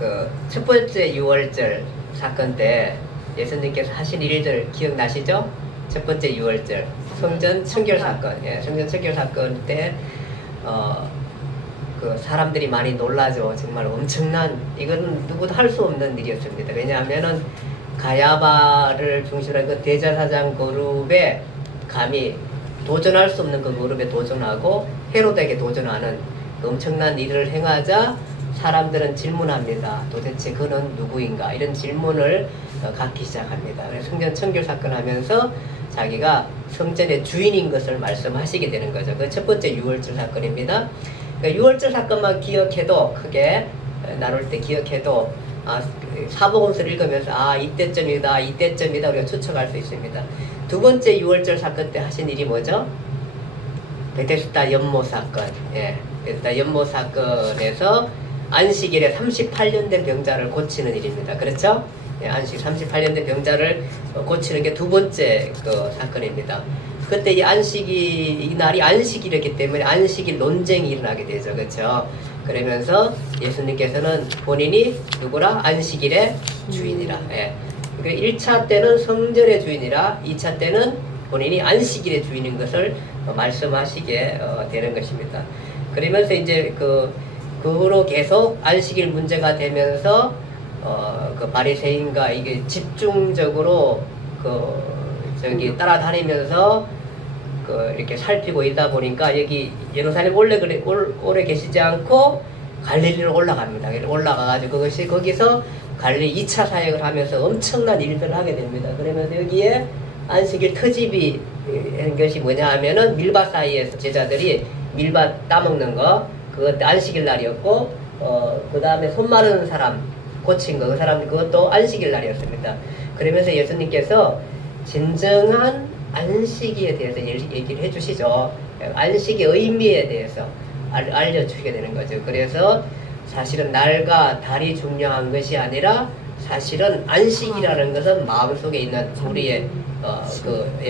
그 첫 번째 6월절 사건 때 예수님께서 하신 일들 기억나시죠? 첫 번째 6월절 성전 청결 사건, 예, 성전 청결 사건 때 그 사람들이 많이 놀라죠. 정말 엄청난, 이건 누구도 할 수 없는 일이었습니다. 왜냐하면은 가야바를 중심으로 그 대제사장 그룹에 감히 도전할 수 없는 그 그룹에 도전하고 헤롯에게 도전하는 그 엄청난 일을 행하자 사람들은 질문합니다. 도대체 그는 누구인가? 이런 질문을 갖기 시작합니다. 그래서 성전 청결 사건 하면서 자기가 성전의 주인인 것을 말씀하시게 되는 거죠. 그 첫 번째 6월절 사건입니다. 그러니까 6월절 사건만 기억해도, 크게 나눌 때 기억해도 사복음서를 읽으면서 이때쯤이다 우리가 추측할 수 있습니다. 두 번째 6월절 사건 때 하신 일이 뭐죠? 베데스다 연못 사건. 예, 베데스다 연못 사건에서 안식일에 38년 된 병자를 고치는 일입니다. 그렇죠? 예, 안식 38년 된 병자를 고치는 게 두 번째 그 사건입니다. 그때 이 날이 안식일이었기 때문에 안식일 논쟁이 일어나게 되죠. 그렇죠? 그러면서 예수님께서는 본인이 누구라? 안식일의 주인이라. 예. 그러니까 1차 때는 성전의 주인이라 2차 때는 본인이 안식일의 주인인 것을 말씀하시게 되는 것입니다. 그러면서 이제 그 후로 계속 안식일 문제가 되면서 그 바리새인과 이게 집중적으로 따라다니면서 이렇게 살피고 있다 보니까 여기 예루살렘 오래 계시지 않고 갈릴리로 올라갑니다. 올라가가지고 거기서 갈릴리 2차 사역을 하면서 엄청난 일들을 하게 됩니다. 그러면서 여기에 안식일 터집이 한 것이 뭐냐 하면은 밀밭 사이에서 제자들이 밀밭 따먹는 거, 그것도 안식일 날이었고, 그 다음에 손 마른 사람 고친 거, 그 사람 그것도 안식일 날이었습니다. 그러면서 예수님께서 진정한 안식일에 대해서 얘기를 해주시죠. 안식의 의미에 대해서 알려주게 되는 거죠. 그래서 사실은 날과 달이 중요한 것이 아니라 사실은 안식이라는 것은 마음속에 있는 우리의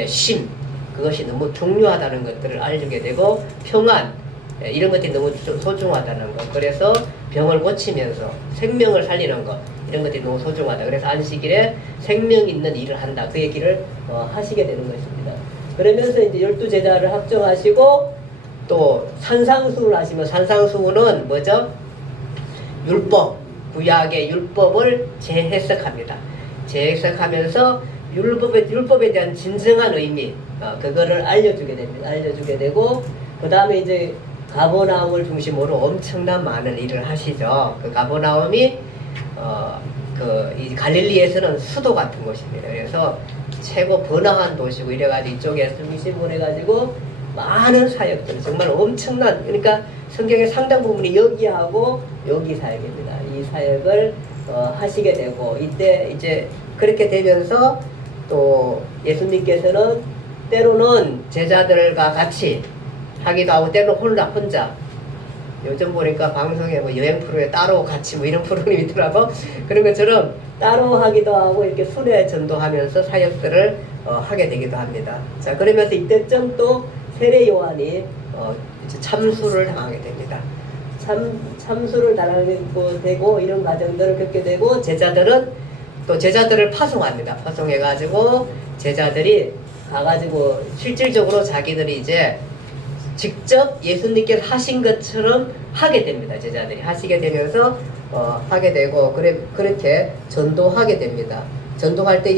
심, 그것이 너무 중요하다는 것들을 알게 되고, 평안, 이런 것들이 너무 소중하다는 것. 그래서 병을 고치면서 생명을 살리는 것, 이런 것들이 너무 소중하다. 그래서 안식일에 생명 있는 일을 한다. 그 얘기를 하시게 되는 것입니다. 그러면서 이제 12제자를 확정하시고 또 산상수훈을 하시면, 산상수훈은 뭐죠? 율법, 구약의 율법을 재해석합니다. 재해석하면서 율법에 대한 진정한 의미, 그거를 알려주게 됩니다. 알려주게 되고, 그 다음에 이제 가버나움을 중심으로 엄청난 많은 일을 하시죠. 그 가버나움이 이 갈릴리에서는 수도 같은 곳입니다. 그래서 최고 번화한 도시고 이래가지고 이쪽에 중심을 해가지고 많은 사역들, 정말 엄청난, 그러니까 성경의 상당 부분이 여기하고 여기 사역입니다. 이 사역을 하시게 되고, 이때 이제 그렇게 되면서 또 예수님께서는 때로는 제자들과 같이 하기도 하고, 때로는 혼자. 요즘 보니까 방송에 뭐 여행 프로에 따로 같이 뭐 이런 프로그램이 있더라고. 그런 것처럼 따로 하기도 하고 이렇게 순회 전도하면서 사역들을 하게 되기도 합니다. 자, 그러면서 이때쯤 또 세례 요한이 참수를 당하게 됩니다. 참수를 당하게 되고, 이런 과정들을 겪게 되고, 제자들을 파송합니다. 파송해가지고 제자들이 가가지고 실질적으로 자기들이 이제 직접 예수님께서 하신 것처럼 하게 됩니다. 제자들이 하시게 되면서 하게 되고, 그렇게 전도하게 됩니다. 전도할 때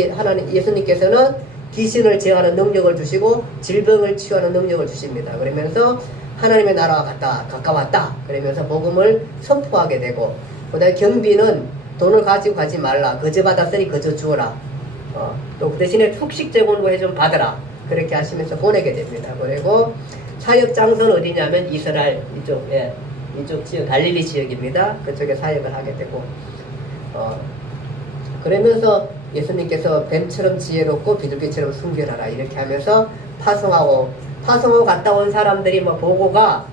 예수님께서는 귀신을 제어하는 능력을 주시고 질병을 치유하는 능력을 주십니다. 그러면서 하나님의 나라가 가까웠다. 그러면서 복음을 선포하게 되고, 그 다음에 경비는 돈을 가지고 가지 말라. 거저 받았으니 거저 주어라. 또 그 대신에 숙식 제공을 좀 받아라. 그렇게 하시면서 보내게 됩니다. 그리고 사역 장소는 어디냐면 이스라엘 이쪽 지역, 갈릴리 지역입니다. 그쪽에 사역을 하게 되고, 그러면서 예수님께서 뱀처럼 지혜롭고 비둘기처럼 순결하라 이렇게 하면서 파송하고 갔다 온 사람들이 뭐 보고가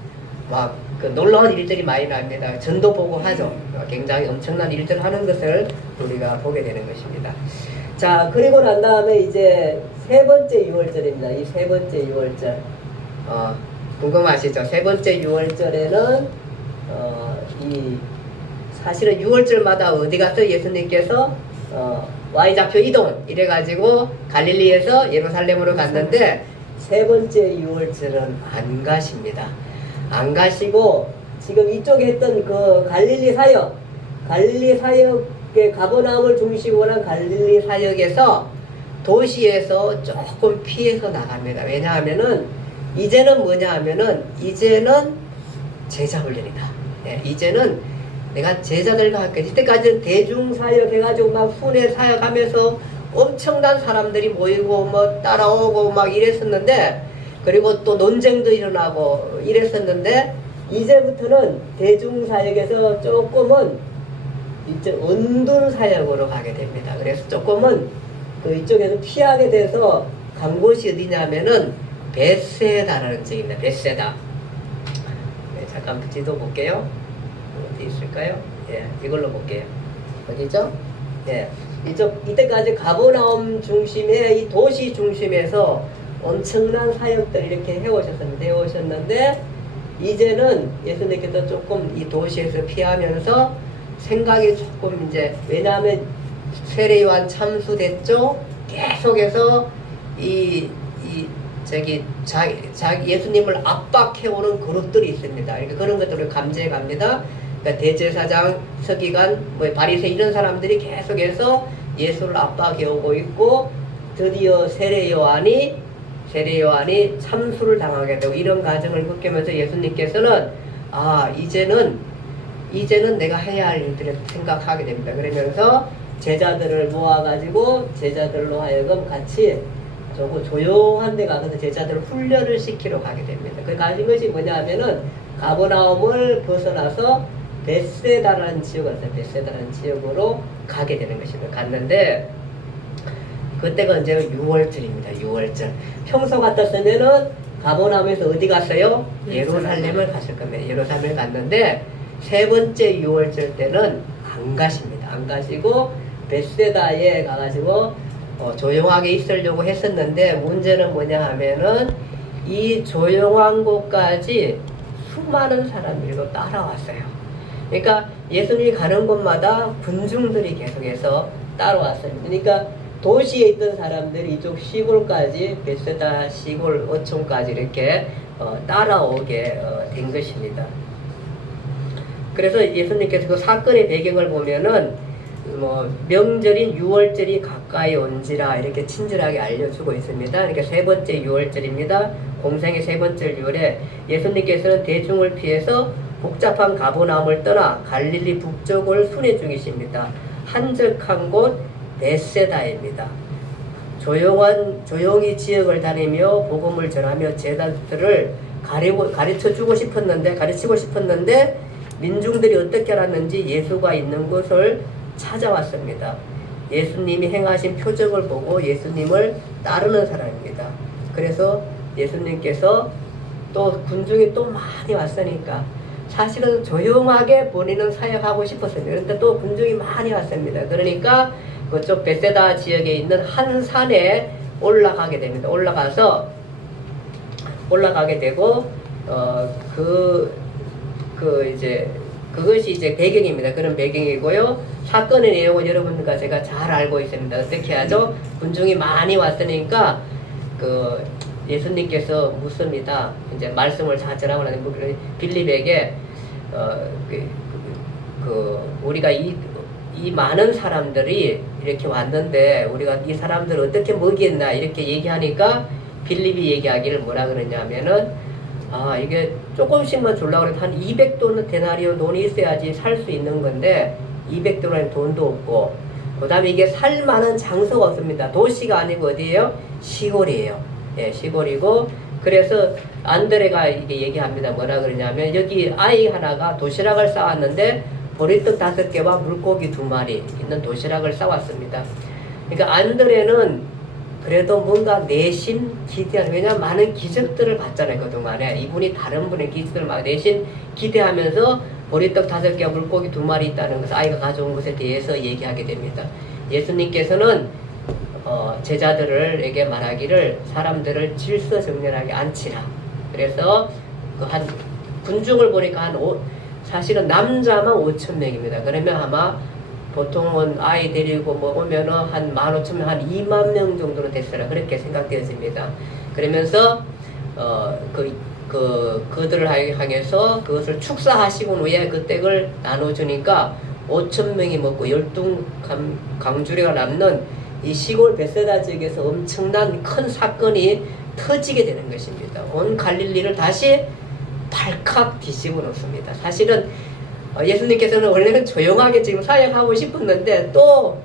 막 놀라운 일들이 많이 납니다. 전도 보고 하죠. 굉장히 엄청난 일들을 하는 것을 우리가 보게 되는 것입니다. 자, 그리고 난 다음에 이제 세 번째 6월절입니다. 이 세 번째 6월절. 궁금하시죠? 세 번째 6월절에는 이 사실은 6월절마다 어디 가서 예수님께서 Y좌표 이동 이래가지고 갈릴리에서 예루살렘으로 갔는데 세 번째 6월절은 안 가십니다. 안 가시고 지금 이쪽에 했던 그 갈릴리 사역의 가버나움을 중심으로 한 갈릴리 사역에서 도시에서 조금 피해서 나갑니다. 왜냐하면은 이제는 뭐냐 하면은 이제는 제자 훈련이다. 예, 이제는 내가 제자들과 함께 이때까지는 대중사역 해가지고 막 순회 사역하면서 엄청난 사람들이 모이고 뭐 따라오고 막 이랬었는데 그리고 또 논쟁도 일어나고 이랬었는데 이제부터는 대중사역에서 조금은 이제 언둔 사역으로 가게 됩니다. 그래서 조금은 그 이쪽에서 피하게 돼서 간 곳이 어디냐면은 벳세다라는 지역입니다. 벳세다. 네, 잠깐 지도 볼게요. 어디 있을까요? 예, 이걸로 볼게요. 어디죠? 예, 이때까지 가버나움 중심의 이 도시 중심에서 엄청난 사역들 이렇게 해오셨는데 이제는 예수님께서 조금 이 도시에서 피하면서 생각이 조금 이제 왜냐하면 세례요한 참수됐죠. 계속해서 예수님을 압박해오는 그룹들이 있습니다. 그러니까 그런 것들을 감지해 갑니다. 그러니까 대제사장, 서기관, 바리새 이런 사람들이 계속해서 예수를 압박해오고 있고 드디어 세례요한이 참수를 당하게 되고 이런 과정을 겪으면서 예수님께서는 이제는 내가 해야 할 일들을 생각하게 됩니다. 그러면서 제자들을 모아가지고 제자들로 하여금 같이 조금 조용한 데 가서 제자들을 훈련을 시키러 가게 됩니다. 그 가진 것이 뭐냐 하면은 가버나움을 벗어나서 벳세다라는 지역으로 가게 되는 것입니다. 갔는데 그때가 언제 6월절입니다. 6월절. 평소 같았으면은 가버나움에서 어디 갔어요? 예루살렘을 갔을 겁니다. 예루살렘을 갔는데 세 번째 6월절 때는 안 가십니다. 안 가시고 벳세다에 가가지고 조용하게 있으려고 했었는데 문제는 뭐냐 하면은 이 조용한 곳까지 수많은 사람들이 따라왔어요. 그러니까 예수님이 가는 곳마다 군중들이 계속해서 따라왔어요. 그러니까 도시에 있던 사람들이 이쪽 시골까지 벳세다 시골 어촌까지 이렇게 따라오게 된 것입니다. 그래서 예수님께서 그 사건의 배경을 보면은 명절인 6월절이 가까이 온지라 이렇게 친절하게 알려주고 있습니다. 그러니까 세 번째 6월절입니다. 공생의 세 번째 6월에 예수님께서는 대중을 피해서 복잡한 가버나움을 떠나 갈릴리 북쪽을 순회 중이십니다. 한적한 곳 벳세다입니다. 조용히 지역을 다니며 복음을 전하며 제자들을 가르치고 싶었는데 민중들이 어떻게 알았는지 예수가 있는 곳을 찾아왔습니다. 예수님이 행하신 표적을 보고 예수님을 따르는 사람입니다. 그래서 예수님께서 또 군중이 또 많이 왔으니까 사실은 조용하게 본인은 사역하고 싶었습니다. 그런데 또 군중이 많이 왔습니다. 그러니까 그쪽 벳세다 지역에 있는 한 산에 올라가게 됩니다. 올라가게 되고 그것이 이제 배경입니다. 그런 배경이고요. 사건의 내용은 여러분들과 제가 잘 알고 있습니다. 어떻게 하죠? 군중이 많이 왔으니까 예수님께서 묻습니다. 이제 말씀을 다 전하고 나니 빌립에게 우리가 이 많은 사람들이 이렇게 왔는데 우리가 이 사람들을 어떻게 먹이겠나 이렇게 얘기하니까 빌립이 얘기하기를 뭐라 그러냐면은 이게 조금씩만 주려고 해도 한 200데나리온 돈이 있어야지 살 수 있는 건데 200데나리온 돈도 없고 그 다음에 이게 살 만한 장소가 없습니다. 도시가 아니고 어디예요? 시골이에요. 예, 시골이고 그래서 안드레가 이게 얘기합니다. 뭐라 그러냐면 여기 아이 하나가 도시락을 싸왔는데 보리떡 5개와 물고기 2마리 있는 도시락을 싸왔습니다. 그러니까 안드레는 그래도 뭔가 내심 기대하는, 왜냐하면 많은 기적들을 봤잖아요. 그동안에 이분이 다른 분의 기적들을 막 내심 기대하면서 보리떡 5개와 물고기 2마리 있다는 것을 아이가 가져온 것에 대해서 얘기하게 됩니다. 예수님께서는 제자들에게 말하기를 사람들을 질서정연하게 앉히라. 그래서 군중을 보니까 한 사실은 남자만 5,000명입니다. 그러면 아마 보통은 아이 데리고 뭐 오면은 한 15,000명, 한 2만 명 정도는 됐으라 그렇게 생각되어집니다. 그러면서 그들을 향해서 그것을 축사하시고 후에 그 댁을 나눠주니까 5,000명이 먹고 12강주리가 남는 이 시골 베세다 지역에서 엄청난 큰 사건이 터지게 되는 것입니다. 온 갈릴리를 다시 발칵 뒤집어 놓습니다. 사실은 예수님께서는 원래는 조용하게 지금 사역하고 싶었는데 또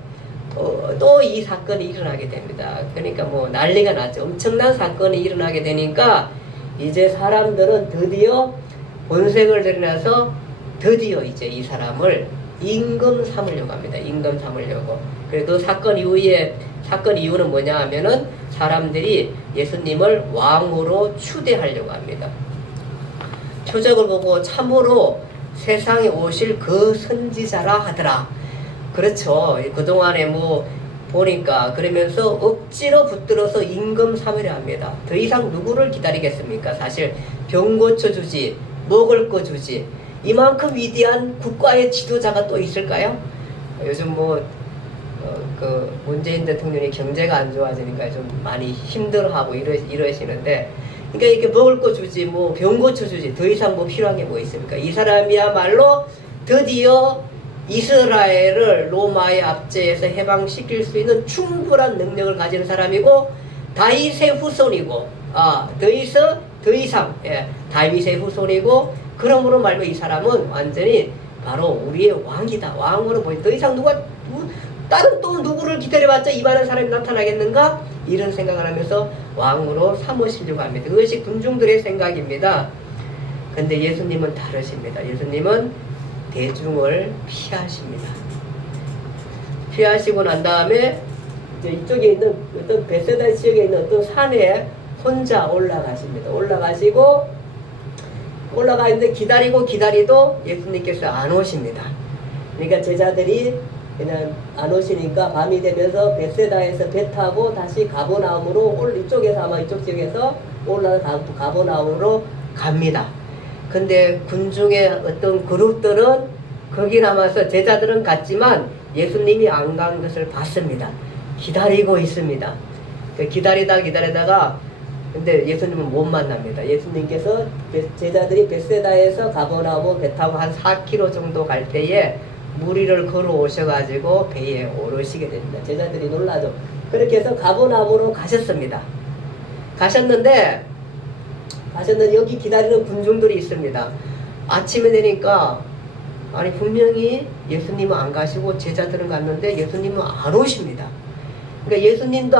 이 사건이 일어나게 됩니다. 그러니까 뭐 난리가 났죠. 엄청난 사건이 일어나게 되니까 이제 사람들은 드디어 본색을 드러나서 드디어 이제 이 사람을 임금 삼으려고 합니다. 임금 삼으려고. 그래서 그 사건 이유는 뭐냐 하면은 사람들이 예수님을 왕으로 추대하려고 합니다. 표적을 보고 참으로 세상에 오실 그 선지자라 하더라. 그렇죠. 그동안에 뭐 보니까 그러면서 억지로 붙들어서 임금 삼으려 합니다. 더 이상 누구를 기다리겠습니까? 사실 병 고쳐주지, 먹을 거 주지, 이만큼 위대한 국가의 지도자가 또 있을까요? 요즘 문재인 대통령이 경제가 안 좋아지니까 좀 많이 힘들어하고 이러시는데, 그러니까 이렇게 먹을 거 주지, 뭐 병 고쳐주지, 더 이상 뭐 필요한 게 뭐 있습니까? 이 사람이야말로 드디어 이스라엘을 로마의 압제에서 해방시킬 수 있는 충분한 능력을 가진 사람이고, 다윗의 후손이고, 더 이상 다윗의 후손이고, 그러므로 말고 이 사람은 완전히 바로 우리의 왕이다. 왕으로 보이. 더 이상 다른 또 누구를 기다려봤자 이 많은 사람이 나타나겠는가? 이런 생각을 하면서 왕으로 삼으시려고 합니다. 그것이 군중들의 생각입니다. 근데 예수님은 다르십니다. 예수님은 대중을 피하십니다. 피하시고 난 다음에 이쪽에 있는 어떤 베세다 지역에 있는 어떤 산에 혼자 올라가십니다. 올라가는데 기다리도 예수님께서 안 오십니다. 그러니까 제자들이 그냥 안 오시니까 밤이 되면서 베세다에서 배 타고 다시 가버나움으로 이쪽에서 아마 이쪽 지역에서 올라가 가버나움으로 갑니다. 근데 군중의 어떤 그룹들은 거기 남아서 제자들은 갔지만 예수님이 안 간 것을 봤습니다. 기다리고 있습니다. 기다리다가 근데 예수님은 못 만납니다. 예수님께서 제자들이 베세다에서 가버나움 배 타고 한 4km 정도 갈 때에 무리를 걸어 오셔가지고 배에 오르시게 됩니다. 제자들이 놀라죠. 그렇게 해서 가버나움으로 가셨습니다. 가셨는데 여기 기다리는 군중들이 있습니다. 아침에 되니까 아니 분명히 예수님은 안 가시고 제자들은 갔는데 예수님은 안 오십니다. 그러니까 예수님도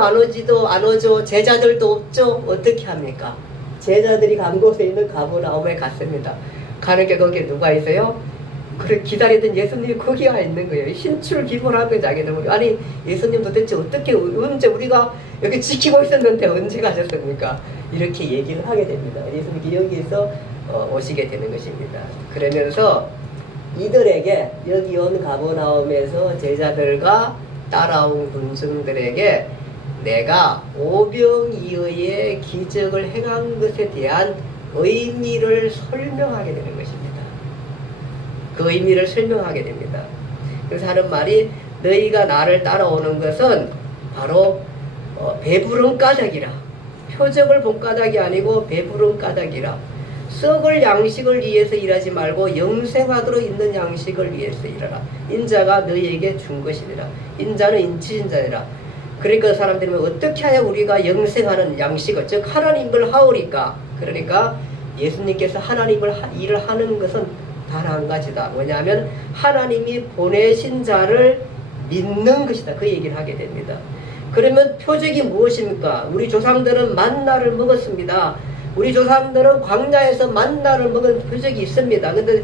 안 오죠. 제자들도 없죠. 어떻게 합니까? 제자들이 간 곳에 있는 가버나움에 갔습니다. 가는 게 거기에 누가 있어요? 그래 기다리던 예수님이 거기 와 있는 거예요. 신출기몰하던 자기들. 아니 예수님 도대체 언제 우리가 여기 지키고 있었는데 언제 가셨습니까? 이렇게 얘기를 하게 됩니다. 예수님이 여기서 오시게 되는 것입니다. 그러면서 이들에게 여기 온 가버나움에서 제자들과 따라온 군중들에게 내가 오병이어의 기적을 행한 것에 대한 의미를 설명하게 되는 것입니다. 그 의미를 설명하게 됩니다. 그래서 하는 말이 너희가 나를 따라오는 것은 바로 배부른 까닭이라. 표적을 본 까닭이 아니고 배부른 까닭이라. 썩을 양식을 위해서 일하지 말고 영생하도록 있는 양식을 위해서 일하라. 인자가 너희에게 준 것이니라. 인자는 인치신자니라. 그러니까 사람들이 어떻게 하여 우리가 영생하는 양식을, 즉 하나님을 하오리까. 그러니까 예수님께서 하나님을 일을 하는 것은 단 한 가지다. 뭐냐면 하나님이 보내신 자를 믿는 것이다. 그 얘기를 하게 됩니다. 그러면 표적이 무엇입니까? 우리 조상들은 만나를 먹었습니다. 우리 조상들은 광야에서 만나를 먹은 표적이 있습니다. 근데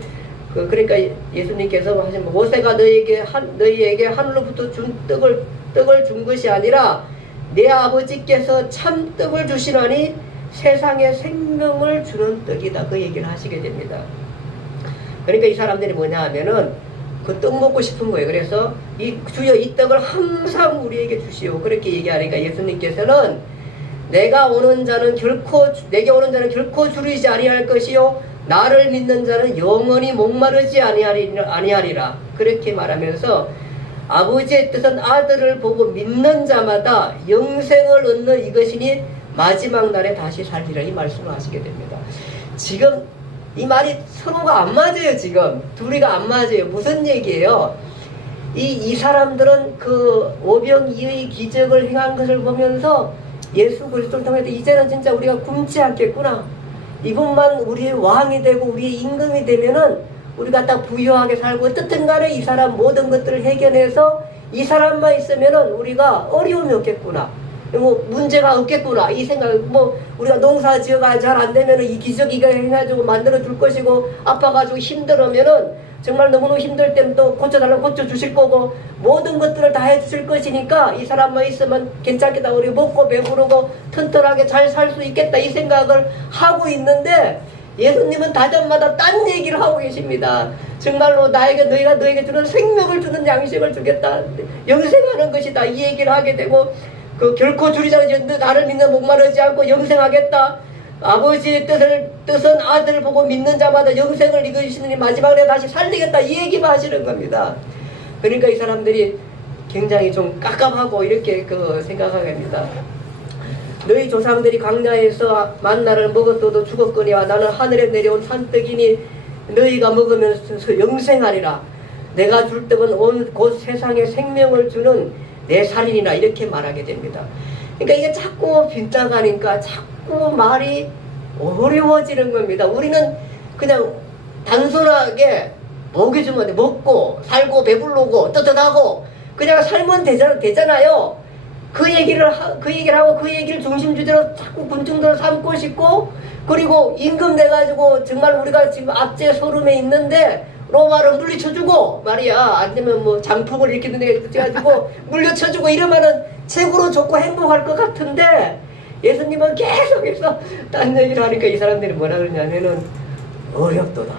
그러니까 예수님께서 하신 모세가 너희에게 하늘로부터 준 떡을 준 것이 아니라 내 아버지께서 참 떡을 주시나니 세상에 생명을 주는 떡이다. 그 얘기를 하시게 됩니다. 그러니까 이 사람들이 뭐냐 하면은 그 떡 먹고 싶은 거예요. 그래서 주여 이 떡을 항상 우리에게 주시오. 그렇게 얘기하니까 예수님께서는 내게 오는 자는 결코 줄이지 아니할 것이요 나를 믿는 자는 영원히 목마르지 아니하리라. 그렇게 말하면서 아버지의 뜻은 아들을 보고 믿는 자마다 영생을 얻는 이것이니 마지막 날에 다시 살리라, 이 말씀을 하시게 됩니다. 지금 이 말이 서로가 안 맞아요. 지금 둘이가 안 맞아요. 무슨 얘기예요? 이 사람들은 그 오병이의 기적을 행한 것을 보면서 예수 그리스도를 통해서 이제는 진짜 우리가 굶지 않겠구나, 이분만 우리의 왕이 되고 우리의 임금이 되면은 우리가 딱 부유하게 살고 어떻든 간에 이 사람 모든 것들을 해결해서 이 사람만 있으면은 우리가 어려움이 없겠구나, 뭐 문제가 없겠구나, 이 생각, 뭐 우리가 농사 지어가 잘 안 되면은 이 기적이가 해가지고 만들어 줄 것이고, 아파가지고 힘들으면은 정말 너무너무 힘들 때는 또 고쳐달라고 고쳐주실 거고, 모든 것들을 다 해주실 것이니까 이 사람만 있으면 괜찮겠다, 우리 먹고 배부르고 튼튼하게 잘 살 수 있겠다, 이 생각을 하고 있는데 예수님은 다전마다 딴 얘기를 하고 계십니다. 정말로 너희가 너에게 주는 생명을 주는 양식을 주겠다, 영생하는 것이다, 이 얘기를 하게 되고, 그 결코 줄이지 않는 나를 믿는 목마르지 않고 영생하겠다, 아버지의 뜻은 아들을 보고 믿는 자마다 영생을 이루시느니 마지막에 다시 살리겠다, 이 얘기만 하시는 겁니다. 그러니까 이 사람들이 굉장히 좀 깝깝하고 이렇게 생각하게 됩니다. 너희 조상들이 광야에서 만나를 먹었어도 죽었거니와 나는 하늘에 내려온 산떡이니 너희가 먹으면서 영생하리라. 내가 줄 떡은 곧 세상에 생명을 주는 내 살이니라, 이렇게 말하게 됩니다. 그러니까 이게 자꾸 빗나가니까 자꾸 말이 어려워지는 겁니다. 우리는 그냥 단순하게 먹여주면 돼. 먹고 살고 배부르고 떳떳하고 그냥 살면 되잖아요. 그 얘기를 하고 그 얘기를 중심주제로 자꾸 군중들을 삼고 싶고, 그리고 임금 돼가지고 정말 우리가 지금 압제 소름에 있는데 로마를 물리쳐주고 말이야, 아니면 뭐 장풍을 이렇게 해가지고 물려쳐주고 이러면은 최고로 좋고 행복할 것 같은데, 예수님은 계속해서 딴 얘기를 하니까 이 사람들이 뭐라 그러냐면은 어렵도다,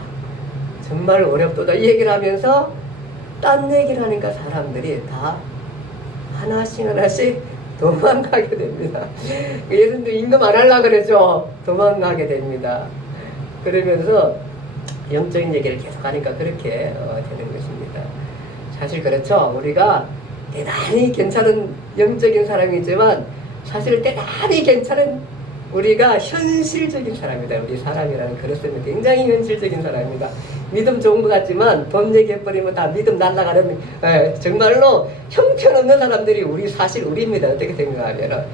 정말 어렵도다, 이 얘기를 하면서 딴 얘기를 하니까 사람들이 다 하나씩 도망가게 됩니다. 예수님도 임금 안 하려고 그러죠. 도망가게 됩니다. 그러면서 영적인 얘기를 계속 하니까 그렇게 되는 것입니다. 사실 그렇죠. 우리가 대단히 괜찮은 영적인 사람이지만 사실 대단히 괜찮은 우리가 현실적인 사람이다. 우리 사람이라는 그렇습니다. 굉장히 현실적인 사람입니다. 믿음 좋은 것 같지만 돈 얘기해버리면 다 믿음 날아가는, 정말로 형편없는 사람들이 사실 우리입니다. 어떻게 생각하면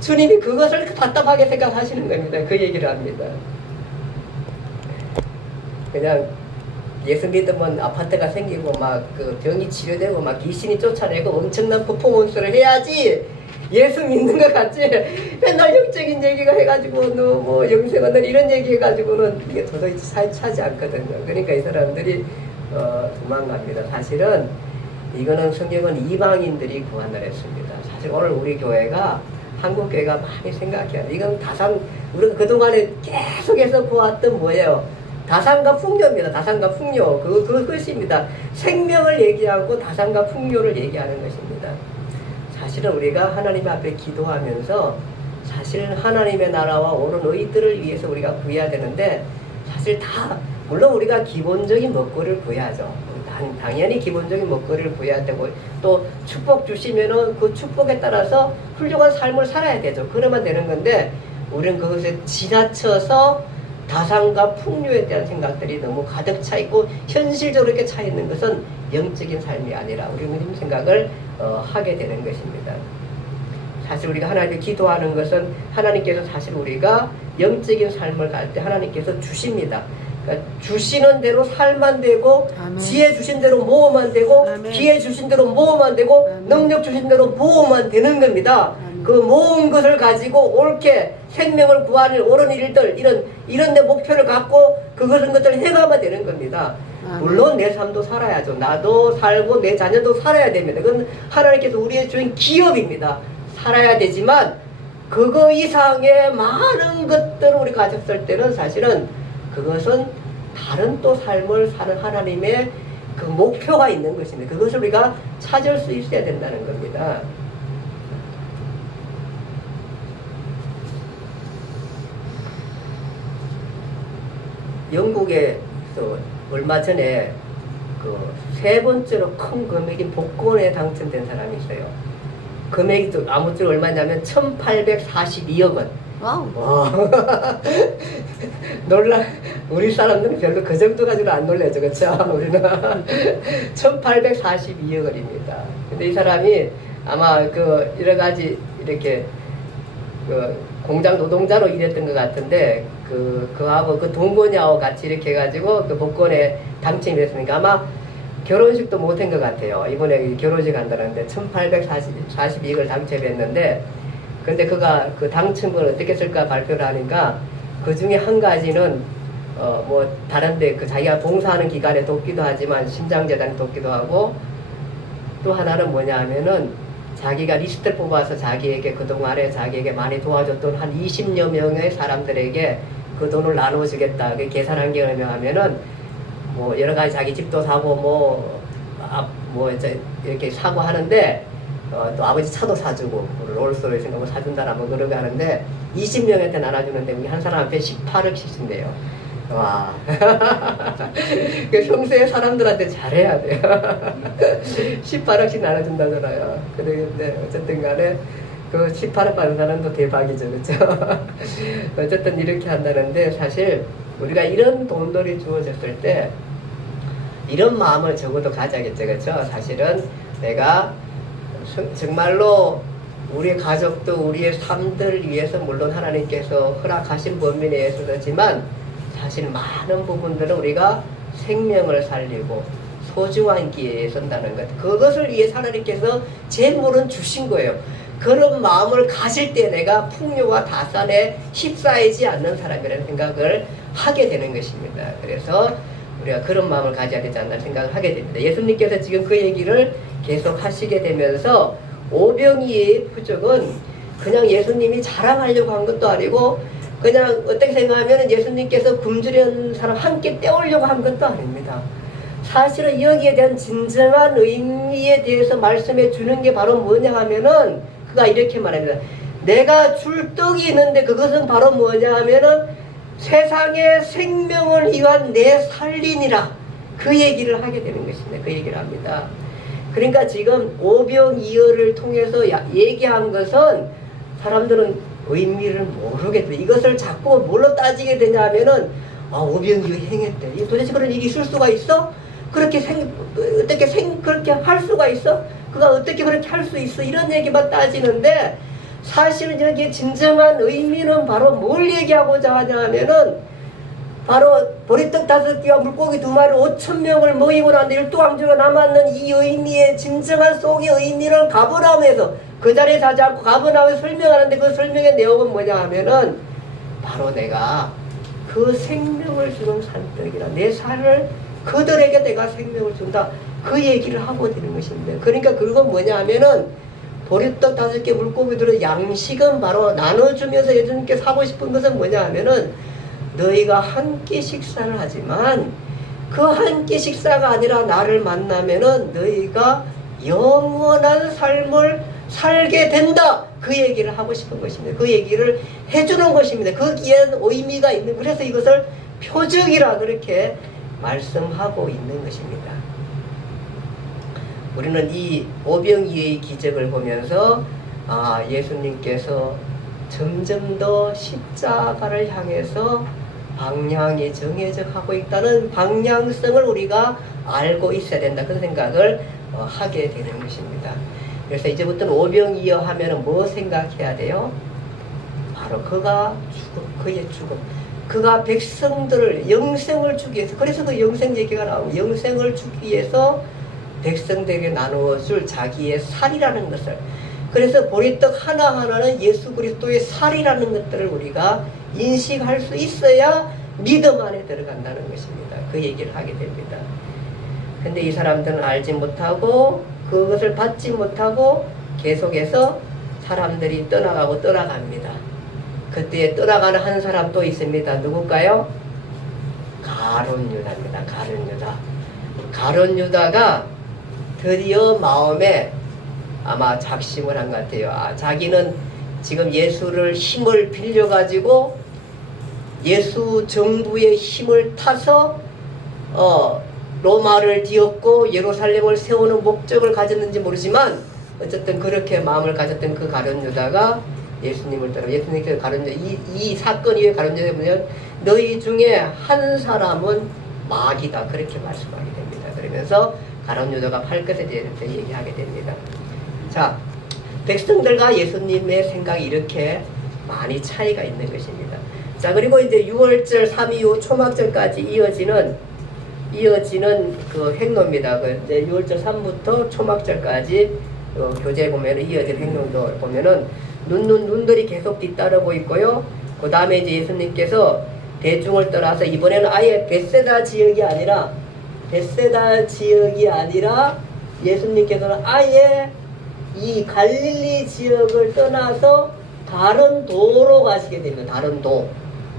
주님이 그것을 답답하게 생각하시는 겁니다. 그 얘기를 합니다. 그냥 예수 믿으면 아파트가 생기고 막 그 병이 치료되고 막 귀신이 쫓아내고 엄청난 퍼포먼스를 해야지 예수 믿는 것 같지, 맨날 영적인 얘기가 해가지고 너 뭐 영생하는 이런 얘기 해가지고는 이게 도저히 차지 않거든요. 그러니까 이 사람들이 도망갑니다. 사실은 이거는 성경은 이방인들이 구원을 했습니다. 사실 오늘 우리 교회가 한국 교회가 많이 생각해야 돼. 이건 우리가 그동안에 계속해서 보았던 뭐예요? 다산과 풍요입니다. 다산과 풍요. 그것입니다. 생명을 얘기하고 다산과 풍요를 얘기하는 것입니다. 사실은 우리가 하나님 앞에 기도하면서 사실 하나님의 나라와 옳은 의들을 위해서 우리가 구해야 되는데, 사실 물론 우리가 기본적인 먹거리를 구해야죠. 당연히 기본적인 먹거리를 구해야 되고, 또 축복 주시면은 그 축복에 따라서 훌륭한 삶을 살아야 되죠. 그러면 되는 건데, 우리는 그것에 지나쳐서 다산과 풍요에 대한 생각들이 너무 가득 차 있고 현실적으로 이렇게 차 있는 것은 영적인 삶이 아니라 우리는 생각을 하게 되는 것입니다. 사실 우리가 하나님께 기도하는 것은 하나님께서 사실 우리가 영적인 삶을 갈 때 하나님께서 주십니다. 그러니까 주시는 대로 살만 되고, 아멘. 지혜 주신 대로 모으면 되고, 아멘. 기회 주신 대로 모으면 되고, 아멘. 능력 주신 대로 모으면 되는 겁니다. 아멘. 그 모은 것을 가지고 옳게 생명을 구하는 옳은 일들, 이런 내 목표를 갖고 그것을 해가면 되는 겁니다. 아멘. 물론 내 삶도 살아야죠. 나도 살고 내 자녀도 살아야 됩니다. 그건 하나님께서 우리의 주인 기업입니다. 살아야 되지만 그거 이상의 많은 것들을 우리 가졌을 때는 사실은 그것은 다른 또 삶을 사는 하나님의 그 목표가 있는 것입니다. 그것을 우리가 찾을 수 있어야 된다는 겁니다. 영국에서 얼마 전에 그 세 번째로 큰 금액인 복권에 당첨된 사람이 있어요. 금액이 또 아무쪼록 얼마냐면 1842억 원. 와우. 와. 우리 사람들은 별로 그 정도 가지고 안 놀래죠, 그쵸? 우리는 1842억 원입니다. 근데 이 사람이 아마 그 여러 가지 이렇게 그 공장 노동자로 일했던 것 같은데 그하고 그 동거녀하고 같이 이렇게 해가지고 그 복권에 당첨이 됐으니까 아마 결혼식도 못한 것 같아요. 이번에 결혼식 한다는데 1842억을 당첨했는데 근데 그가 그 당첨을 어떻게 쓸까 발표를 하니까 그 중에 한 가지는 뭐 다른데 그 자기가 봉사하는 기관에 돕기도 하지만 신장재단에 돕기도 하고 또 하나는 뭐냐 하면은 자기가 리스트를 뽑아서 자기에게 그동안에 자기에게 많이 도와줬던 한 20여 명의 사람들에게 그 돈을 나눠주겠다. 그 계산한 게 얼마냐면은 뭐 여러 가지 자기 집도 사고 뭐 이제 이렇게 사고 하는데 또 아버지 차도 사주고 롤스로이스 뭐 사준다라 뭐 그러고 하는데 20명한테 나눠주는데 우리 한 사람한테 18억씩 준대요. 와. 그 평소에 사람들한테 잘해야 돼요. 18억씩 나눠준다잖아요. 근데 어쨌든 간에 그 18억 받는 사람도 대박이죠. 그쵸? 어쨌든 이렇게 한다는데 사실 우리가 이런 돈들이 주어졌을 때 이런 마음을 적어도 가져야겠죠. 그쵸? 사실은 내가 정말로 우리 가족도 우리의 삶들 위해서 물론 하나님께서 허락하신 범위 내에서지만 사실 많은 부분들은 우리가 생명을 살리고 소중한 기회에 선다는 것 그것을 위해 하나님께서 재물은 주신 거예요. 그런 마음을 가질 때 내가 풍요와 다산에 휩싸이지 않는 사람이라는 생각을 하게 되는 것입니다. 그래서 우리가 그런 마음을 가져야 되지 않나 생각을 하게 됩니다. 예수님께서 지금 그 얘기를 계속 하시게 되면서 오병이의 부족은 그냥 예수님이 자랑하려고 한 것도 아니고 그냥 어떻게 생각하면 예수님께서 굶주린 사람 함께 떼우려고 한 것도 아닙니다. 사실은 여기에 대한 진정한 의미에 대해서 말씀해 주는 게 바로 뭐냐 하면은 그가 이렇게 말합니다. 내가 줄 떡이 있는데 그것은 바로 뭐냐 하면은 세상의 생명을 위한 내 살림이라 그 얘기를 하게 되는 것입니다. 그 얘기를 합니다. 그러니까 지금 오병이어를 통해서 얘기한 것은 사람들은 의미를 모르겠다. 이것을 자꾸 뭘로 따지게 되냐면은 오병이어 행했대. 도대체 그런 일이 있을 수가 있어? 그렇게 그렇게 할 수가 있어? 그가 어떻게 그렇게 할 수 있어? 이런 얘기만 따지는데 사실은 여기 진정한 의미는 바로 뭘 얘기하고자 하냐면은 바로 보리떡 5개와 물고기 2마리 5,000명을 모이고 나는데 12왕조가 남았는 이 의미의 진정한 속의 의미를 가버나움에서 그 자리에 하지 않고 가버나움에서 설명하는데 그 설명의 내용은 뭐냐 하면은 바로 내가 그 생명을 주는 산떡이라 내 살을 그들에게 내가 생명을 준다 그 얘기를 하고 있는 것입니다. 그러니까 그건 뭐냐 하면은 보리떡 5개 물고기들의 양식은 바로 나눠주면서 예수님께서 하고 싶은 것은 뭐냐 하면은 너희가 한 끼 식사를 하지만 그 한 끼 식사가 아니라 나를 만나면은 너희가 영원한 삶을 살게 된다 그 얘기를 하고 싶은 것입니다. 그 얘기를 해주는 것입니다. 거기엔 의미가 있는 그래서 이것을 표적이라 그렇게 말씀하고 있는 것입니다. 우리는 이 오병이어의 기적을 보면서 예수님께서 점점 더 십자가를 향해서 방향이 정해져 가고 있다는 방향성을 우리가 알고 있어야 된다 그런 생각을 하게 되는 것입니다. 그래서 이제부터는 오병이어 하면은 뭐 생각해야 돼요? 바로 그가 그의 죽음 그가 백성들을 영생을 주기 위해서 그래서 그 영생 얘기가 나오고 영생을 주기 위해서 백성들에게 나누어줄 자기의 살이라는 것을 그래서 보리떡 하나하나는 예수 그리스도의 살이라는 것들을 우리가 인식할 수 있어야 믿음 안에 들어간다는 것입니다. 그 얘기를 하게 됩니다. 근데 이 사람들은 알지 못하고 그것을 받지 못하고 계속해서 사람들이 떠나갑니다. 그때 떠나가는 한 사람 또 있습니다. 누굴까요? 가룟 유다입니다. 가룟 유다가 드디어 마음에 아마 작심을 한 것 같아요. 자기는 지금 예수를 힘을 빌려가지고 예수 정부의 힘을 타서 로마를 뒤엎고 예루살렘을 세우는 목적을 가졌는지 모르지만 어쨌든 그렇게 마음을 가졌던 그 가룟 유다가 예수님을 따라 예수님께서 가룟 유다 이 사건 이후에 가룟 유다에 보면 너희 중에 한 사람은 마귀다 그렇게 말씀하게 됩니다. 그러면서 가룟 유다가 팔 것에 대해서 얘기하게 됩니다. 자, 백성들과 예수님의 생각이 이렇게 많이 차이가 있는 것입니다. 자, 그리고 이제 6월절, 3.25 초막절까지 이어지는 그 행로입니다. 그 이제 6월절 3부터 초막절까지 교재에 보면 이어진 행로도 보면은 눈들이 계속 뒤따르고 있고요. 그 다음에 이제 예수님께서 대중을 떠나서 이번에는 아예 벳세다 지역이 아니라 예수님께서는 아예 이 갈릴리 지역을 떠나서 다른 도로 가시게 됩니다.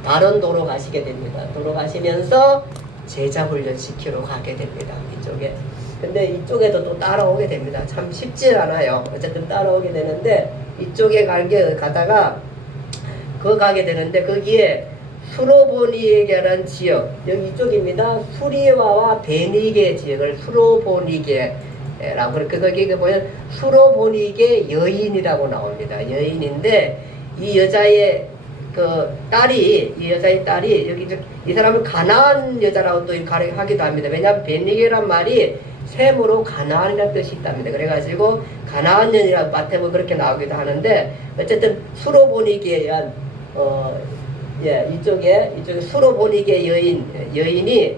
다른 도로 가시게 됩니다. 도로 가시면서 제자 훈련 시키러 가게 됩니다. 이쪽에. 근데 이쪽에도 또 따라오게 됩니다. 참 쉽지 않아요. 어쨌든 따라오게 되는데 이쪽에 가다가 가게 되는데 거기에 수로보니게라는 지역, 여기 이쪽입니다. 수리와와 베니게 지역을 수로보니게라고 거기 보면 수로보니게 여인이라고 나옵니다. 여인인데 이 여자의 딸이 여기 이 사람은 가나안 여자라고 또 하기도 합니다. 왜냐하면 베니게란 말이 셈으로 가나안이라는 뜻이 있답니다. 그래가지고 가나안 여인이라고 마태복음 그렇게 나오기도 하는데 어쨌든 수로보니게에 의한 이쪽에 수로보니게 여인이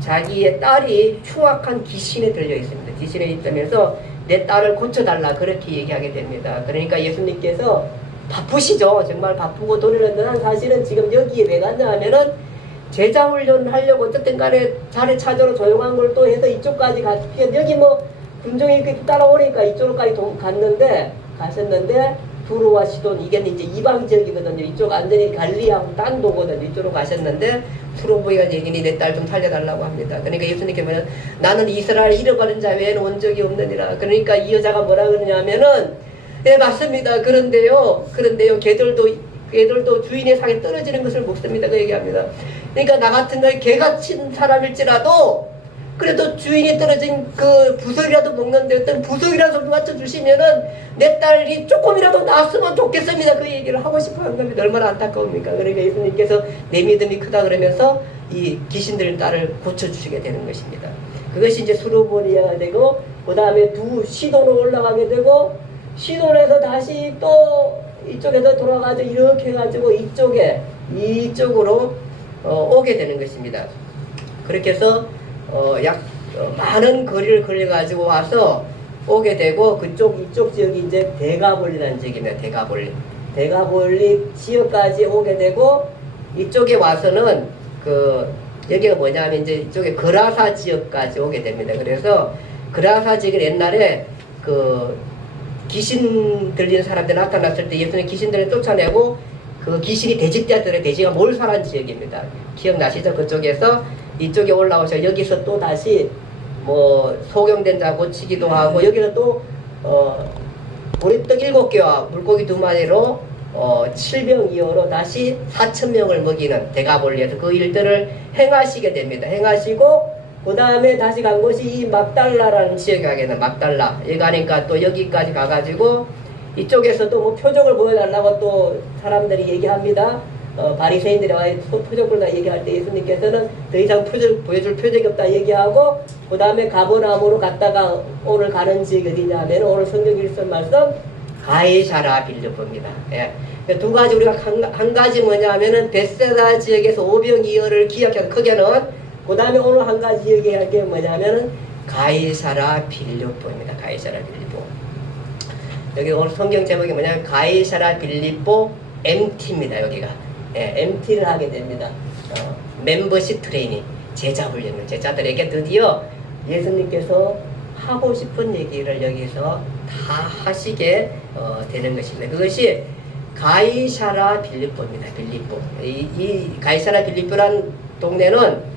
자기의 딸이 흉악한 귀신에 들려 있습니다. 귀신에 있다면서 내 딸을 고쳐달라 그렇게 얘기하게 됩니다. 그러니까 예수님께서 바쁘시죠. 정말 바쁘고 돈을 낸다는 사실은 지금 여기에 왜 갔냐 하면은 제자 훈련을 하려고 어쨌든 간에 자리 찾으러 조용한 걸 또 해서 이쪽까지 여기 뭐 군종이 이렇게 따라오니까 이쪽까지 가셨는데 두로와 시돈 이게 이제 이방 지역이거든요. 이쪽 완전히 갈리하고 딴 도거든요. 이쪽으로 가셨는데 수로보이가 얘기니 내 딸 좀 살려달라고 합니다. 그러니까 예수님께서 나는 이스라엘 잃어버린 자 외에는 온 적이 없느니라. 그러니까 이 여자가 뭐라 그러냐면은 네 맞습니다. 그런데요 걔들도 주인의 상에 떨어지는 것을 먹습니다. 그 얘기합니다. 그러니까 나 같은 거 개같은 사람일지라도 그래도 주인이 떨어진 그 부석이라도 먹는데 어떤 부석이라도 맞춰주시면은 내 딸이 조금이라도 나았으면 좋겠습니다. 그 얘기를 하고 싶어 하는 겁니다. 얼마나 안타까웁니까? 그러니까 예수님께서 내 믿음이 크다 그러면서 이 귀신들 딸을 고쳐주시게 되는 것입니다. 그것이 이제 수로보니아가 되고 그 다음에 시돈으로 올라가게 되고 시돈에서 다시 또 이쪽에서 돌아가지고 이렇게 해가지고 이쪽으로 오게 되는 것입니다. 그렇게 해서 많은 거리를 걸려가지고 와서 오게 되고 이쪽 지역이 이제 데가볼리라는 지역입니다. 데가볼리 지역까지 오게 되고 이쪽에 와서는 여기가 뭐냐면 이제 이쪽에 그라사 지역까지 오게 됩니다. 그래서 그라사 지역은 옛날에 귀신 들리는 사람들 나타났을 때 예수님 귀신들을 쫓아내고 그 귀신이 돼지떼들의 돼지가 몰살한 지역입니다. 기억나시죠? 그쪽에서 이쪽에 올라오셔 여기서 또 다시 뭐 소경된 자 고치기도 하고 여기는 또 보리떡 7개와 물고기 2마리로 7병2호로 다시 4,000명을 먹이는 데가볼리에서 그 일들을 행하시게 됩니다. 행하시고 그 다음에 다시 간 곳이 이 막달라라는 지역에 가게 됩니다. 막달라 여기 가니까 또 여기까지 가가지고 이쪽에서도 뭐 표적을 보여달라고 또 사람들이 얘기합니다. 바리새인들이 와서 표적을 다 얘기할 때 예수님께서는 더 이상 보여줄 표적이 없다 얘기하고 그 다음에 가버나움으로 갔다가 오늘 가는 지역이 어디냐 하면 오늘 성경 일선 말씀 가이사라 빌립보입니다. 예. 두 가지 우리가 한 가지 뭐냐 하면은 벳세다 지역에서 오병이어를 기억해서 크게는 그 다음에 오늘 한 가지 얘기할 게 뭐냐 하면은 가이사라 빌립보입니다. 가이사라 빌립보. 여기 오늘 성경 제목이 뭐냐면 가이사라 빌립보 MT입니다. 여기가. 예, MT를 하게 됩니다. 멤버십 트레이닝, 제자 훈련을 제자들에게 드디어 예수님께서 하고 싶은 얘기를 여기서 다 하시게 되는 것입니다. 그것이 가이사라 빌립보입니다. 빌립보. 이 가이사라 빌립보란 동네는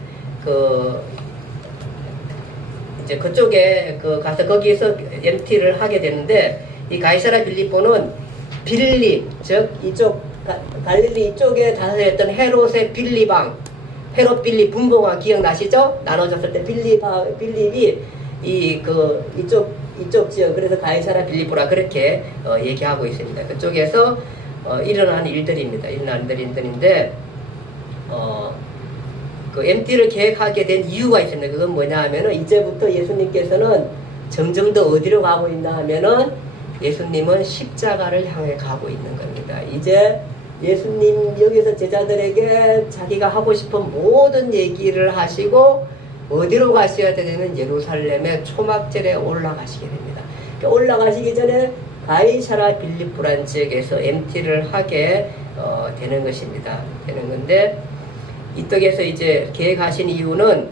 이제 그쪽에 가서 거기에서 MT를 하게 되는데 이 가이사라 빌립보는 빌립, 즉 이쪽 갈릴리 이쪽에 다스렸던 헤롯의 빌립왕, 헤롯 빌립 분봉왕 기억나시죠? 나눠졌을 때 빌립이 이쪽 지역, 그래서 가이사라 빌립보라 그렇게 얘기하고 있습니다. 그쪽에서 일어난 일들입니다. 일어난 일들인데 그 MT를 계획하게 된 이유가 있습니다. 그건 뭐냐 하면은 이제부터 예수님께서는 점점 더 어디로 가고 있나 하면은 예수님은 십자가를 향해 가고 있는 겁니다. 이제 예수님 여기서 제자들에게 자기가 하고 싶은 모든 얘기를 하시고 어디로 가셔야 되냐면 예루살렘의 초막절에 올라가시게 됩니다. 올라가시기 전에 가이사라 빌립보란 지역에서 MT를 하게 되는 것입니다. 되는 건데 이쪽에서 이제 계획하신 이유는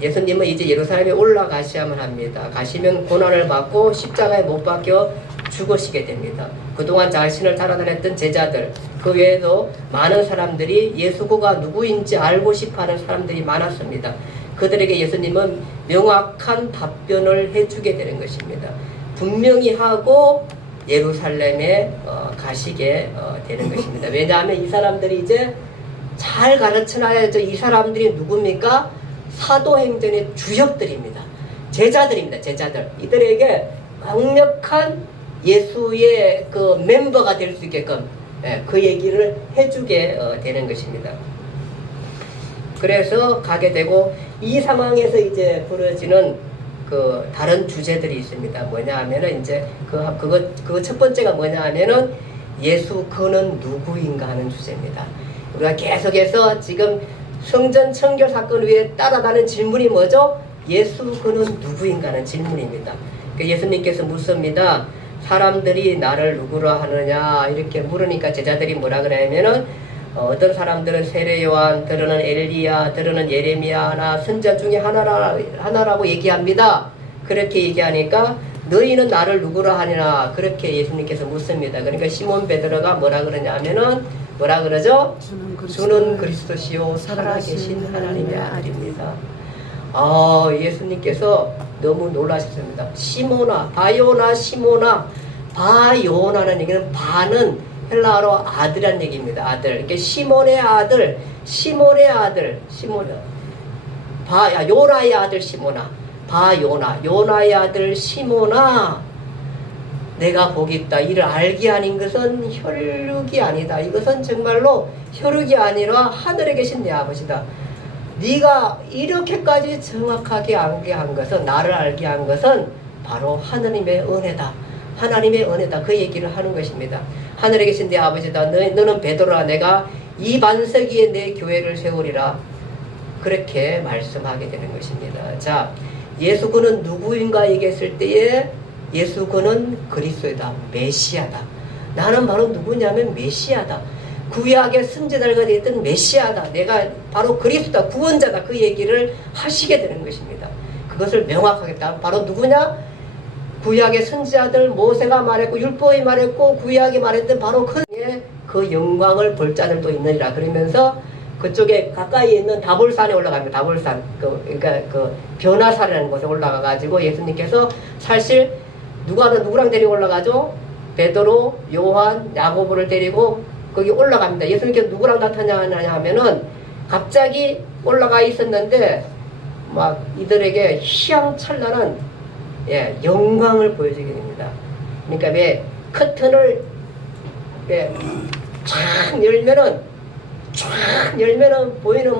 예수님은 이제 예루살렘에 올라가셔야만 합니다. 가시면 고난을 받고 십자가에 못 박혀 죽으시게 됩니다. 그동안 자신을 따라다녔던 제자들, 그 외에도 많은 사람들이 예수가 누구인지 알고 싶어하는 사람들이 많았습니다. 그들에게 예수님은 명확한 답변을 해주게 되는 것입니다. 분명히 하고 예루살렘에 가시게 되는 것입니다. 왜냐하면 이 사람들이 이제 잘 가르쳐놔야죠. 이 사람들이 누굽니까? 사도행전의 주역들입니다. 제자들입니다. 제자들. 이들에게 강력한 예수의 그 멤버가 될 수 있게끔 그 얘기를 해주게 되는 것입니다. 그래서 가게 되고 이 상황에서 이제 벌어지는 그 다른 주제들이 있습니다. 뭐냐 하면은 이제 그거 첫 번째가 뭐냐 하면은 예수 그는 누구인가 하는 주제입니다. 우리가 계속해서 지금 성전 청결 사건 위에 따라가는 질문이 뭐죠? 예수 그는 누구인가 하는 질문입니다. 예수님께서 묻습니다. 사람들이 나를 누구라 하느냐 이렇게 물으니까 제자들이 뭐라 그러냐면은 어떤 사람들은 세례 요한, 들어는 엘리야, 들어는 예레미야나 선지자 중에 하나라고 얘기합니다. 그렇게 얘기하니까 너희는 나를 누구라 하느냐 그렇게 예수님께서 묻습니다. 그러니까 시몬 베드로가 뭐라 그러냐면은 뭐라 그러죠? 주는 그리스도시요 살아계신 하나님의 아들입니다. 예수님께서 너무 놀라셨습니다. 시모나, 바요나, 시모나, 바요나는 얘기는 바는 헬라어로 아들이라는 얘기입니다. 아들. 이게 시몬의 아들, 요나의 아들 시모나, 바요나, 요나의 아들 시모나. 내가 복이 있다. 이를 알게 하는 것은 혈육이 아니다. 이것은 정말로 혈육이 아니라 하늘에 계신 내 아버지다. 네가 이렇게까지 정확하게 알게 한 것은, 나를 알게 한 것은 바로 하나님의 은혜다. 하나님의 은혜다. 그 얘기를 하는 것입니다. 하늘에 계신 내 아버지다. 너는 베드로라. 내가 이 반석 위에 내 교회를 세우리라. 그렇게 말씀하게 되는 것입니다. 자, 예수 그는 누구인가 얘기했을 때에 예수 그는 그리스도이다. 메시아다. 나는 바로 누구냐면 메시아다. 구약의 선지자가 되었던 메시아다. 내가 바로 그리스도다. 구원자다. 그 얘기를 하시게 되는 것입니다. 그것을 명확하게 바로 누구냐? 구약의 선지자들 모세가 말했고 율법이 말했고 구약이 말했던 바로 그 영광을 볼 자들도 있느니라. 그러면서 그쪽에 가까이에 있는 다볼산에 올라갑니다. 다볼산. 그러니까 그 변화산이라는 곳에 올라가 가지고 예수님께서 사실 누구랑 데리고 올라가죠? 베드로, 요한, 야고보를 데리고 거기 올라갑니다. 예수님께서 누구랑 나타나냐 하면은 갑자기 올라가 있었는데 막 이들에게 휘황찬란한 영광을 보여주게 됩니다. 그러니까 왜 커튼을 쫙 열면은 보이는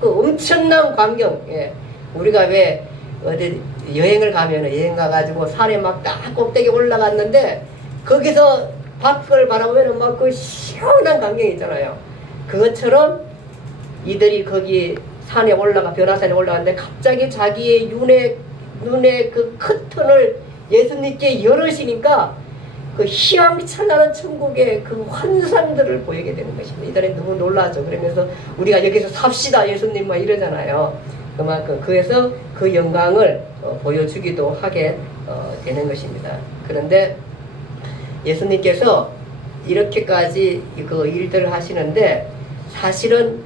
그 엄청난 광경. 우리가 왜 어디 여행을 가면은 여행 가가지고 산에 막 딱 꼭대기 올라갔는데 거기서 밖을 바라보면은 막 그 시원한 광경이 있잖아요. 그것처럼 이들이 거기 산에 변화산에 올라갔는데 갑자기 자기의 눈에 그 커튼을 예수님께 열으시니까 그 희망찬란한 천국의 그 환상들을 보이게 되는 것입니다. 이들이 너무 놀라죠. 그러면서 우리가 여기서 삽시다 예수님 막 이러잖아요. 그만큼 그래서 그 영광을 보여주기도 하게 되는 것입니다. 그런데 예수님께서 이렇게까지 그 일들을 하시는데 사실은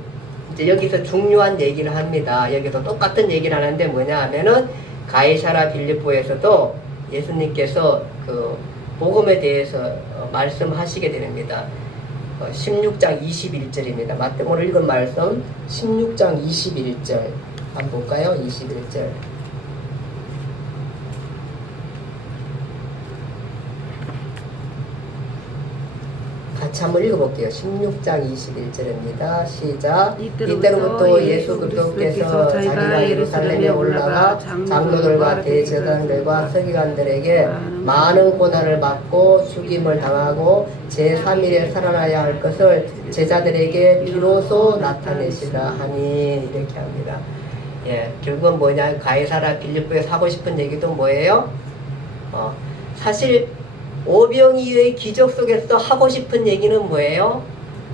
이제 여기서 중요한 얘기를 합니다. 여기서 똑같은 얘기를 하는데 뭐냐 하면은 가이사라 빌립보에서도 예수님께서 그 복음에 대해서 말씀하시게 됩니다. 16장 21절입니다. 오늘 읽은 말씀 16장 21절 한번 볼까요? 21절 같이 한번 읽어볼게요. 16장 21절입니다. 시작. 이때로부터 예수 그리스도께서 자기가 예루살렘에 올라가 장로들과 대제사장들과 서기관들에게 많은 고난을 받고 죽임을 당하고 제3일에 살아나야 할 것을 제자들에게 비로소 나타내시라 하니 이렇게 합니다. 예, 결국은 뭐냐, 가이사랴 빌립보에서 하고 싶은 얘기도 뭐예요? 사실 오병이어의 기적 속에서 하고 싶은 얘기는 뭐예요?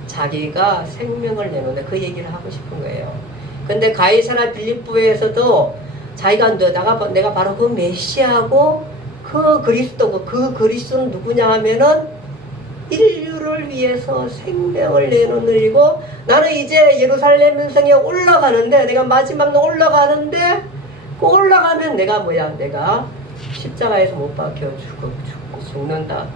자기가 생명을 내놓는 그 얘기를 하고 싶은 거예요. 근데 가이사랴 빌립보에서도 자기가 내가 바로 그 메시아고 그 그리스도고, 그 그리스도는 누구냐 하면은 인류를 위해서 생명을 내놓으리고, 나는 이제 예루살렘 성에 올라가는데, 내가 마지막으로 올라가는데, 그 올라가면 내가 뭐야, 내가 십자가에서 못 박혀 죽는다.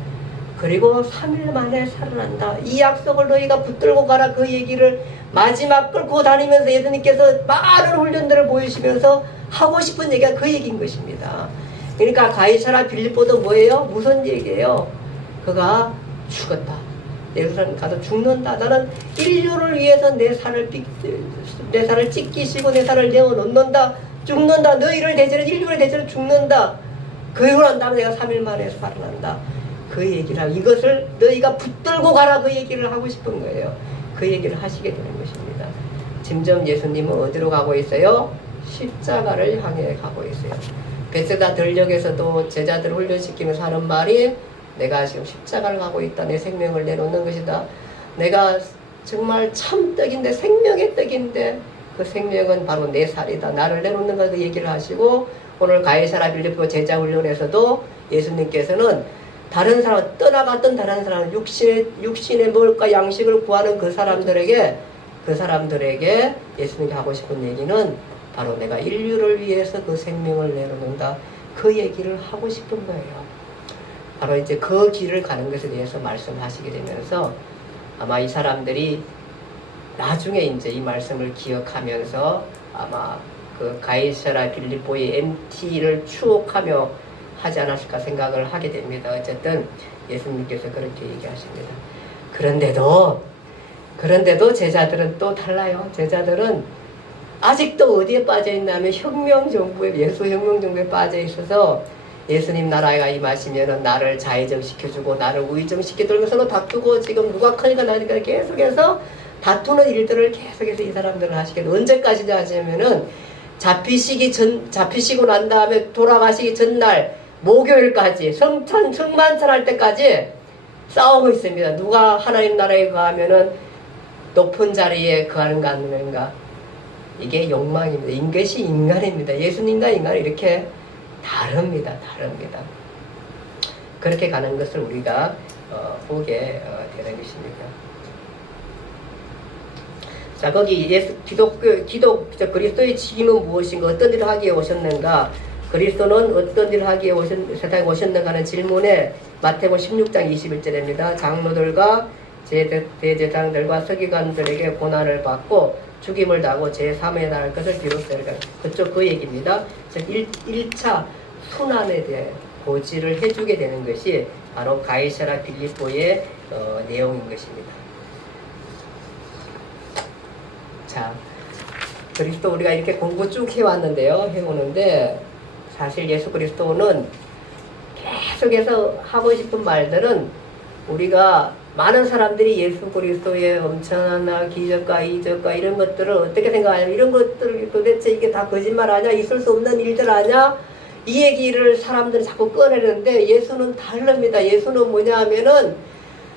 그리고 3일 만에 살아난다. 이 약속을 너희가 붙들고 가라. 그 얘기를 마지막 끌고 다니면서 예수님께서 많은 훈련들을 보이시면서 하고 싶은 얘기가 그 얘기인 것입니다. 그러니까 가이사랴 빌립보도 뭐예요? 무슨 얘기예요? 그가 죽었다. 예루살렘 가서 죽는다. 나는 인류를 위해서 내 살을 찢기시고 내 살을 내어놓는다. 죽는다. 너희를 대체로 인류를 대체로 죽는다. 그러고 난 다음에 내가 3일 만에 살아난다. 그 얘기를, 이것을 너희가 붙들고 가라. 그 얘기를 하고 싶은 거예요. 그 얘기를 하시게 되는 것입니다. 점점 예수님은 어디로 가고 있어요? 십자가를 향해 가고 있어요. 베세다 들녘에서도 제자들을 훈련시키면서 하는 말이, 내가 지금 십자가를 가고 있다. 내 생명을 내놓는 것이다. 내가 정말 참 떡인데, 생명의 떡인데, 그 생명은 바로 내 살이다. 나를 내놓는 것, 그 얘기를 하시고, 오늘 가이사랴 빌립보 제자 훈련에서도 예수님께서는 다른 사람, 떠나갔던 다른 사람, 육신의 먹을까 양식을 구하는 그 사람들에게 예수님이 하고 싶은 얘기는 바로 내가 인류를 위해서 그 생명을 내놓는다. 그 얘기를 하고 싶은 거예요. 바로 이제 그 길을 가는 것에 대해서 말씀하시게 되면서 아마 이 사람들이 나중에 이제 이 말씀을 기억하면서 아마 그 가이사랴 빌립보의 MT를 추억하며 하지 않았을까 생각을 하게 됩니다. 어쨌든 예수님께서 그렇게 얘기하십니다. 그런데도 제자들은 또 달라요. 제자들은 아직도 어디에 빠져 있냐면 예수 혁명정부에 빠져 있어서, 예수님 나라가 임하시면은 나를 좌회전시켜주고 나를 우회전시켜주고 서로 다투고, 지금 누가 크니까 나니까 계속해서 다투는 일들을 계속해서 이 사람들은 하시게 돼. 언제까지 하시면은 잡히시고 난 다음에 돌아가시기 전날 목요일까지 성만찬할 때까지 싸우고 있습니다. 누가 하나님 나라에 거하면은 높은 자리에 거하는가 안 하는가. 이게 욕망입니다. 이것이 인간입니다. 예수님과 인간은 이렇게 다릅니다. 그렇게 가는 것을 우리가 보게 되는 것입니다. 자, 거기 그리스도의 직임은 무엇인가, 어떤 일을 하기에 오셨는가, 그리스도는 어떤 일을 하기에 세상에 오셨는가 하는 질문에 마태복음 16장 21절입니다. 장로들과 대제사장들과 서기관들에게 고난을 받고 죽임을 당하고 제3에 나갈 것을 비로소 그쪽 그 얘기입니다. 즉 1차 순환에 대해 고지를 해주게 되는 것이 바로 가이사랴 빌립보의 내용인 것입니다. 자, 그리스도 우리가 이렇게 공부 쭉 해오는데 사실 예수 그리스도는 계속해서 하고 싶은 말들은, 우리가 많은 사람들이 예수 그리스도의 엄청난 기적과 이적과 이런 것들을 어떻게 생각하냐, 이런 것들 도대체 이게 다 거짓말 아냐, 있을 수 없는 일들 아냐, 이 얘기를 사람들이 자꾸 꺼내는데 예수는 다릅니다. 예수는 뭐냐 하면은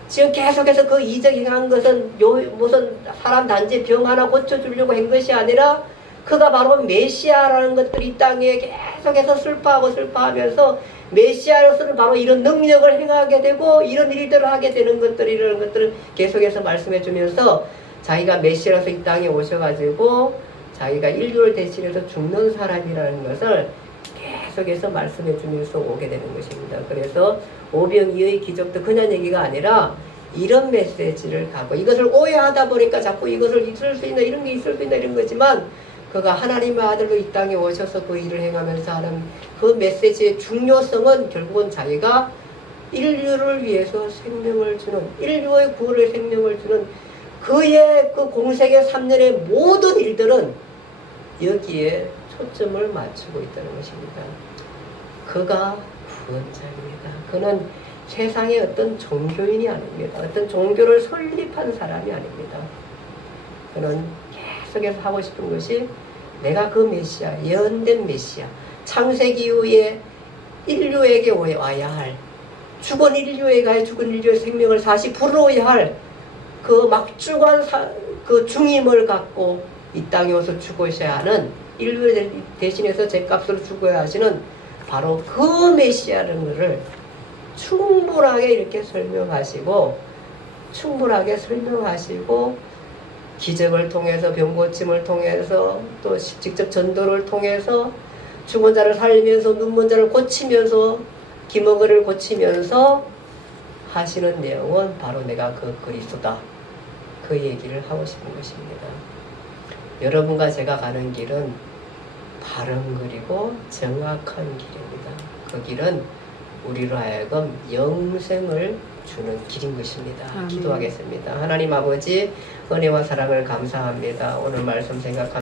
지금 계속해서 그 이적 행한 것은 무슨 사람 단지 병 하나 고쳐주려고 한 것이 아니라 그가 바로 메시아라는 것들이 이 땅에 계속해서 슬퍼하면서 메시아로서는 바로 이런 능력을 행하게 되고 이런 일들을 하게 되는 이런 것들을 계속해서 말씀해 주면서 자기가 메시아로서 이 땅에 오셔가지고 자기가 인류를 대신해서 죽는 사람이라는 것을 계속해서 말씀해 주면서 오게 되는 것입니다. 그래서 오병이어의 기적도 그냥 얘기가 아니라 이런 메시지를 갖고 이것을 오해하다 보니까 자꾸 이것을 있을 수 있나 이런 게 있을 수 있나 이런 거지만 그가 하나님의 아들로 이 땅에 오셔서 그 일을 행하면서 하는 그 메시지의 중요성은 결국은 자기가 인류를 위해서 생명을 주는 인류의 구원의 생명을 주는 그의 그 공생의 3년의 모든 일들은 여기에 초점을 맞추고 있다는 것입니다. 그가 구원자입니다. 그는 세상의 어떤 종교인이 아닙니다. 어떤 종교를 설립한 사람이 아닙니다. 그는 계속해서 하고 싶은 것이 내가 그 메시아, 예언된 메시아, 창세기 이후에 인류에게 와야 할 죽은 인류에게 죽은 인류의 생명을 다시 불어오야 할 그 막중한 그 중임을 갖고 이 땅에 와서 죽으셔야 하는 인류 대신해서 죗값으로 죽어야 하시는 바로 그 메시아라는 것을 충분하게 이렇게 설명하시고 기적을 통해서 병고침을 통해서 또 직접 전도를 통해서 죽은 자를 살리면서 눈먼 자를 고치면서 기머거리를 고치면서 하시는 내용은 바로 내가 그 그리스도다. 그 얘기를 하고 싶은 것입니다. 여러분과 제가 가는 길은 바른 그리고 정확한 길입니다. 그 길은 우리로 하여금 영생을 주는 길인 것입니다. 기도하겠습니다. 하나님 아버지 은혜와 사랑을 감사합니다. 오늘 말씀 생각합니다.